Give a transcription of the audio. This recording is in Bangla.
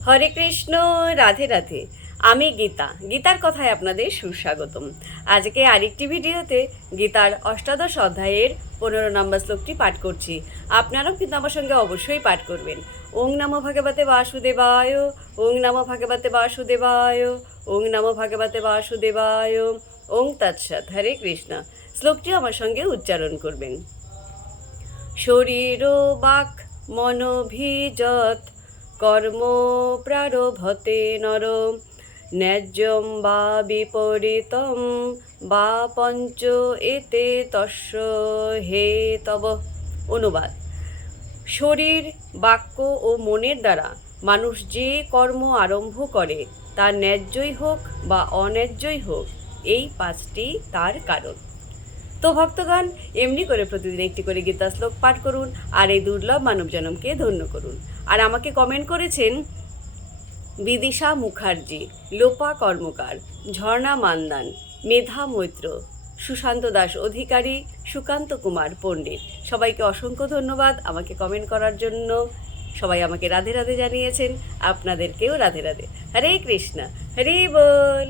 হরে কৃষ্ণ, রাধে রাধে। আমি গীতার কথায় আপনাদের সুস্বাগতম। আজকে আরেকটি ভিডিওতে গীতার অষ্টাদশ অধ্যায়ের 15 নম্বর শ্লোকটি পাঠ করছি। আপনারাও কিন্তু আমার সঙ্গে অবশ্যই পাঠ করবেন। ওং নমো ভগবতে বাসুদেবায়, ওং নমো ভগবতে বাসুদেবায়, ওং নমো ভগবতে বাসুদেবায়, ওং তৎসৎ। হরে কৃষ্ণ। শ্লোকটি আমার সঙ্গে উচ্চারণ করবেন। শরীর বাক মনোভিজত কর্ম প্রারভতে নর, ন্যায্যম বা বিপরীতম বা পঞ্চ এতে তস্য হে তব। অনুবাদ: শরীর, বাক্য ও মনের দ্বারা মানুষ যে কর্ম আরম্ভ করে তা ন্যায্যই হোক বা অন্যায্যই হোক, এই পাঁচটি তার কারণ। তো ভক্তগণ, এমনি করে প্রতিদিন একটি করে গীতা শ্লোক পাঠ করুন আর এই দুর্লভ মানব জনমকে ধন্য করুন। আর আমাকে কমেন্ট করেছেন বিদিশা মুখার্জি, লোপা কর্মকার, ঝর্ণা মান্দান, মেধা মৈত্র, সুশান্ত দাস অধিকারী, সুকান্ত কুমার পণ্ডিত। সবাইকে অসংখ্য ধন্যবাদ আমাকে কমেন্ট করার জন্য। সবাই আমাকে রাধে রাধে জানিয়েছেন, আপনাদেরকেও রাধে রাধে। হরে কৃষ্ণ, হরে বল।